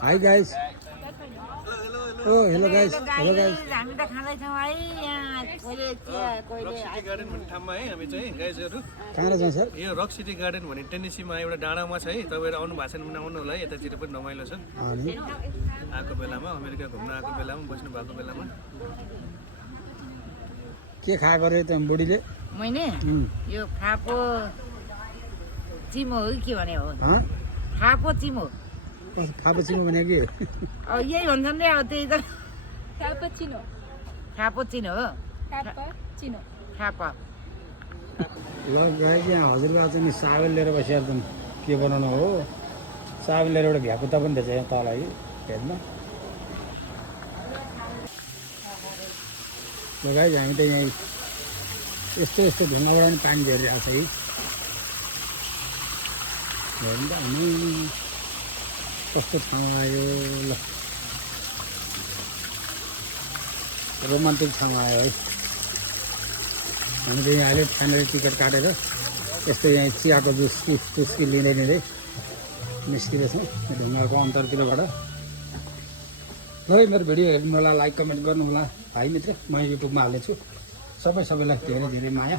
Hi guys. Oh, hello guys. Hello guys. हामी त खाँदैछौँ है यहाँ कोहीले कोहीले सिटी गार्डन भन्ने ठाउँमा है हामी चाहिँ गाइजहरू कहाँ जान्छ सर? यो रक सिटी गार्डन भन्ने टेनेसीमा एउटा डाँडामा छ है। तपाईँहरू आउनु भएको छैन भने आउनु होला है। यतातिर पनि रमाइलो छ अनि आएको बेलामा, अमेरिका घुम्न आएको बेलामा, बस्नु भएको बेलामा। के खाएको रे त बुढीले? मैले यो फापो चिमो हो कि के भने हो हँ? फापो चिमो फापचिनो भने के? अब यही भन्छन् रे अब त्यही त Cappuccino. फापो चिनो हो Cappuccino. फापा ल गाई यहाँ हजुरबा चाहिँ नि साबेल लिएर बसिहाल्छ नि के बनाउनु हो साबेल लिएर एउटा भ्याकुता पनि रहेछ यहाँ तल है भेजमा ल गाई हामी त यहाँ यस्तो यस्तो ढुङ्गाबाट पनि पानी झरिरहेको छ है हेर्नु त हामी कस्तो ठाउँ आयो ल रोमान्टिक ठाउँ आयो है हामी चाहिँ अहिले फाइनली टिकट काटेर यस्तो यहाँ चियाको चुस्की लिँदै लिँदै निस्किँदैछौँ ढुङ्गाको अन्तरतिरबाट ल है मेरो भिडियो हेर्नु होला लाइक कमेन्ट गर्नु होला भाइ मित्र म युट्युबमा हाल्नेछु सबैलाई धेरै धेरै माया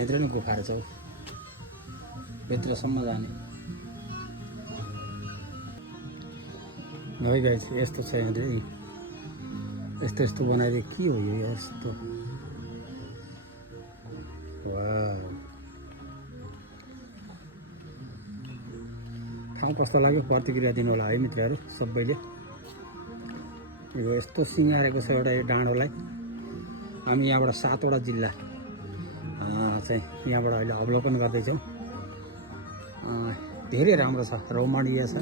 भित्र नै गुफा रहेछ हौ भित्रसम्म जाने है गाइस यस्तो छ यहाँ चाहिँ यस्तो यस्तो बनाइदिए के हो यो यस्तो वाह ठाउँ कस्तो लाग्यो प्रतिक्रिया दिनु होला है मित्रहरू सबैले यो यस्तो सिँगारेको छ एउटा यो डाँडोलाई हामी यहाँबाट 7वटा जिल्ला चाहिँ यहाँबाट अहिले अवलोकन गर्दैछौँ धेरै राम्रो छ रोमाणीय छ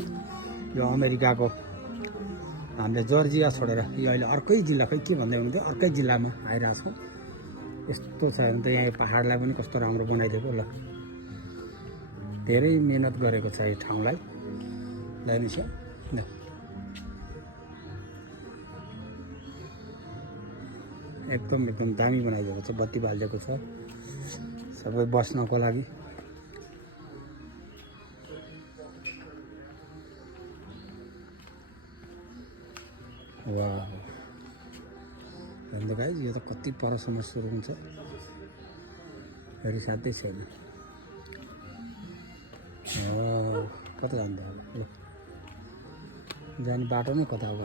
यो अमेरिकाको हामीले जर्जिया छोडेर यो अहिले अर्कै जिल्ला खै के भन्दै हुनुहुन्थ्यो अर्कै जिल्लामा आइरहेको छौँ यस्तो छ भने त यहाँ पाहाडलाई पनि कस्तो राम्रो बनाइदिएको ल धेरै मिहिनेत गरेको छ यो ठाउँलाई लाइनु छ ल एकदम दामी बनाइदिएको छ बत्ती बालिदिएको छ सबै बस्नको लागि वाह हेर्नु गाइस यो त कति परसम्म सुरु हुन्छ फेरि साध्यै छैन कता जान्छ ल जाने बाटो नै कता हो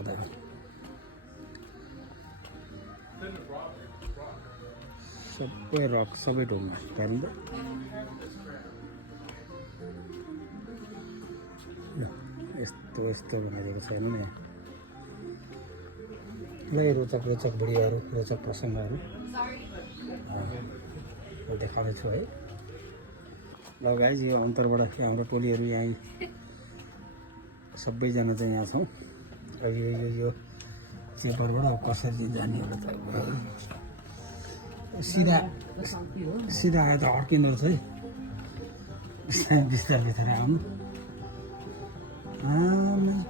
सबै रक सबै ढुङ्गा हेर्नु त यस्तो बनाइदिएको छ हेर्नु न ल रोचक भिडियोहरू रोचक प्रसङ्गहरू देखाउँदैछु है ल गाइस यो अन्तरबाट हाम्रो टोलीहरू यहीँ सबैजना चाहिँ यहाँ छौँ र यो चेपरबाट कसरी जाने होला त सिधा आयो त अड्किँदो रहेछ है बिस्तारै आउनु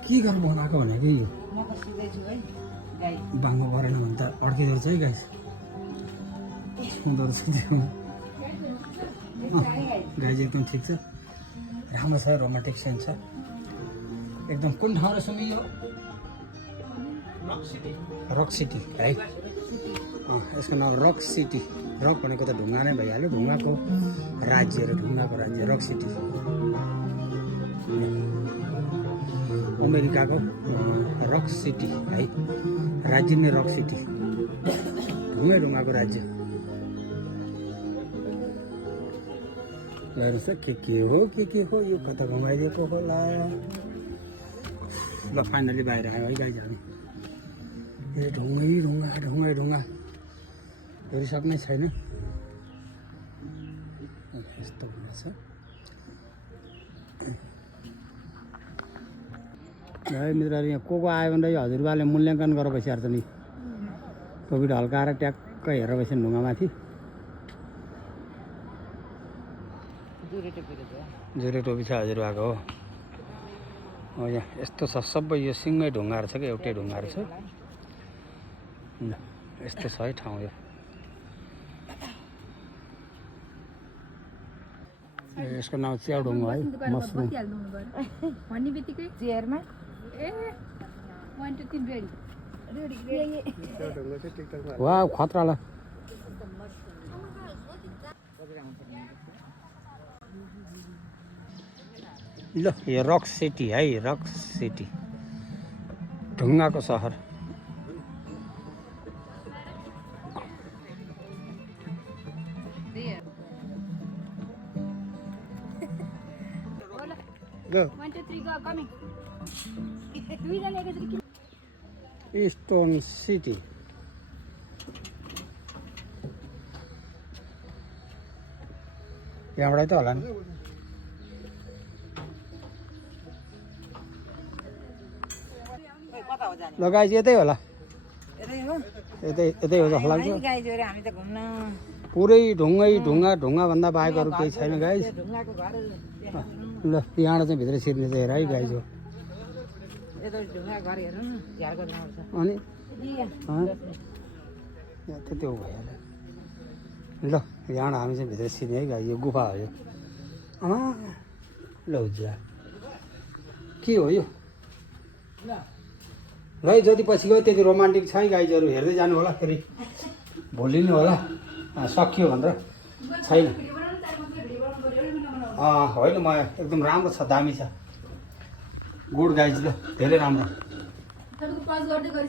के गरेर बनाएको भनेको यो बाङ्गो परेन भने त अड्किँदो रहेछ है गाइस छुँदो रहेछ त्यो गाइस एकदम ठिक छ राम्रो छ रोमान्टिक सेन छ एकदम कुन ठाउँ रहेछ यो रक सिटी है यसको नाम रक सिटी रक भनेको त ढुङ्गा नै भइहाल्यो ढुङ्गाको राज्य रक सिटी अमेरिकाको रक सिटी है राज्य नै रक सिटी ढुङ्गाको राज्य हेर्नुहोस् के हो यो कता घुमाइदिएको होला ल फाइनली बाहिर आयो है गाइस हामी ए ढुङ्गा हेरिसक्नै छैन यस्तो हुँदैछ है मित्रहरू यहाँ को आयो भने यो हजुरबाले मूल्याङ्कन गरेर बसिहाल्छ नि टोपी ढल्काएर ट्याक्क हेरेर बस्छन् ढुङ्गामाथि जुरे टोपी छ हजुरबाको हो हो यहाँ यस्तो छ सबै यो सिङ्गै ढुङ्गाहरू छ क्या एउटै ढुङ्गाहरू छ ल यस्तो छ है ठाउँ यो यसको नाम च्याउढुङ्गा है मसरुम भन्ने बित्तिकै चेयरमा ए 1 2 3 रेडी वा खतरा ल ल यो रक सिटी है रक सिटी ढुङ्गाको सहर One, two, three, go, coming. दुईजना एकैचोटि किन स्टोन सिटी यहाँबाटै त होला नि ल गाइज यतै होला यतै यतै हो जस्तो लाग्छ हामी त घुम्न पुरै ढुङ्गा ढुङ्गाभन्दा बाहेक अरू केही छैन गाइज ढुङ्गाको घर ल यहाँबाट चाहिँ भित्र छिर्ने चाहिँ हेर है गाइज हो यता ढुङ्गाको घर हेर्नु न झ्यालको जनावर छ अनि यहाँ त त्यो भइहाल्यो ल यहाँबाट हामी चाहिँ भित्र छिर्ने है गाइज यो गुफा हो यो ल जा के हो यो ल है जति पछि गयो त्यति रोमान्टिक छ है गाइजहरू हेर्दै जानु होला फेरि भोलि नै होला सकियो भनेर छैन होइन म एकदम राम्रो छ दामी छ गुड गाइज ल धेरै राम्रो पज गर्दै